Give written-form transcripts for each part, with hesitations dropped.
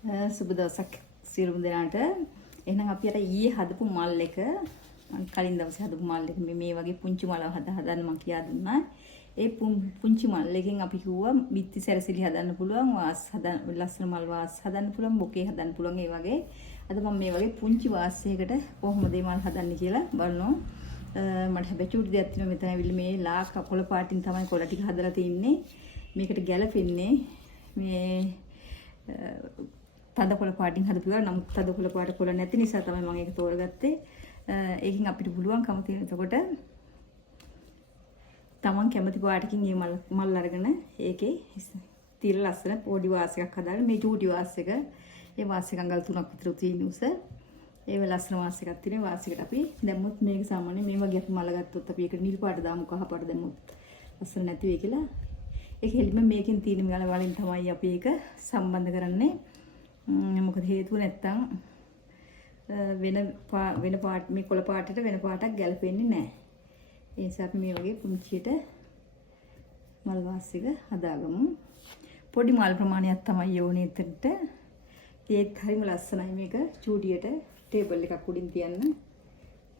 සුබ දවසක් සියලුම දෙනාට. එහෙනම් අපි අර ඊයේ හදපු මල් එක කලින් දවසේ හදපු මල් එක මේ වගේ පුංචි මල හදන්න මම කියා දුන්නා. ඒ පුංචි මල් එකෙන් අපි කිව්වා බිත්ති සැරසිලි හදන්න පුළුවන්, වාස් හදන්න, ලස්සන මල් වාස් හදන්න පුළුවන්, බොකේ හදන්න පුළුවන්. ඒ වගේ අද මම මේ වගේ පුංචි වාසයකට කොහොමද මේ මල් හදන්නේ කියලා බලනවා. මට හැබැයි චූටි දෙයක් තියෙනවා. මෙතන ඇවිල්ලා මේ ලා කොළ පාටින් තමයි කොළ ටික හදලා තින්නේ. මේකට ගැලපෙන්නේ මේ තද කොළ පාටින් හදපුවා. නමුත් තද කොළ පාට කොළ නැති නිසා තමයි මම ඒක තෝරගත්තේ. ඒකෙන් අපිට පුළුවන්කම තියෙන. එතකොට තමන් කැමති පාටකින් මේ මල් අරගෙන ඒකේ තිර ලස්සන පොඩි වාස් එකක් හදාගෙන මේ චූටි වාස් එක, ඒ වාස් එක අඟල් 3ක් විතර තියෙන උස. ඒ ලස්සන වාස් එකක් තියෙන වාස් එකට අපි දැම්මොත් මේක සාමාන්‍ය මේ වගේ අපි මල ගත්තොත් අපි ඒකට නිල් පාට දාමු, කහ පාට දැම්මොත් ලස්සන නැති වෙයි කියලා. ඒක හෙලිම මේකෙන් තියෙන මල වලින් තමයි අපි ඒක සම්බන්ධ කරන්නේ. මොකද හේතුව නැත්තම් වෙන පාට මේ කොළ පාටට වෙන පාටක් ගැලපෙන්නේ නැහැ. ඒ නිසා අපි මේ වගේ පුංචියට මල් වාස් එක හදාගමු. පොඩි මල් ප්‍රමාණයක් තමයි යෝනේ එතනට. ඒත් හරිම ලස්සනයි මේක. චූටියට ටේබල් එකක් උඩින් තියන්න.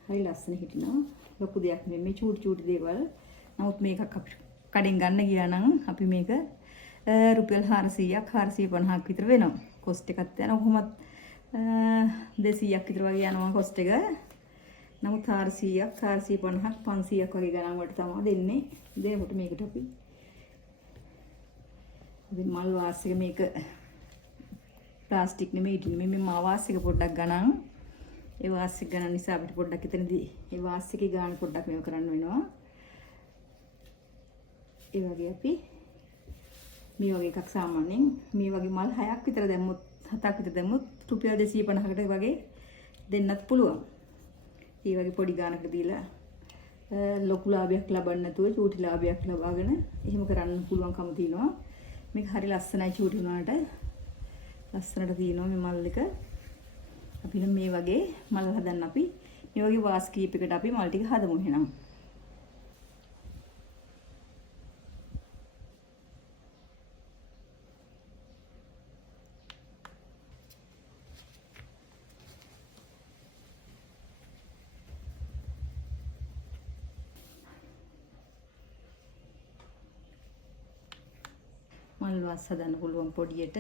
හරි ලස්සන හිටිනවා. ලොකු දෙයක් නෙමෙයි මේ චූටි දේවල්. නමුත් මේකක් අපි කඩෙන් ගන්න ගියා නම් අපි මේක රුපියල් 400ක් 450ක් විතර වෙනවා. කොස්ට් එකක් යනවා කොහොමත් 200ක් විතර වගේ යනවා කොස්ට් එක. නමුත් 400ක් 450ක් 500ක් වගේ ගණන් වලට තමයි දෙන්නේ. දෙනකොට මේකට අපි මල් වාස් එක මේක ප්ලාස්ටික් නෙමෙයි ඉතින් මේ මා වාස් එක පොඩ්ඩක් ගණන්. ඒ වාස් එක ගණන් නිසා අපිට පොඩ්ඩක් එතනදී ඒ වාස් එකේ ගාන පොඩ්ඩක් මේව කරන්න වෙනවා. ඒ වගේ අපි මේ වගේ එකක් සාමාන්‍යයෙන් මේ වගේ මල් 6ක් විතර දැම්මොත් 7ක් විතර දැම්මොත් රුපියල් 250කට වගේ දෙන්නත් පුළුවන්. ඒ වගේ පොඩි ගානකට දීලා ලොකු ලාභයක් ලබන්න නැතුව චූටි ලාභයක් ලබාගෙන එහෙම කරන්න පුළුවන්කම තියෙනවා. මේක හරි ලස්සනයි චූටි වුණාට ලස්සනට තියෙනවා මේ මල් එක. අපි මේ වගේ මල් හදන්න අපි මේ වගේ වාස් කීපයකට අපි මල් ටික හදමු එහෙනම්. මල් වාස් හදන්න පුළුවන් පොඩියට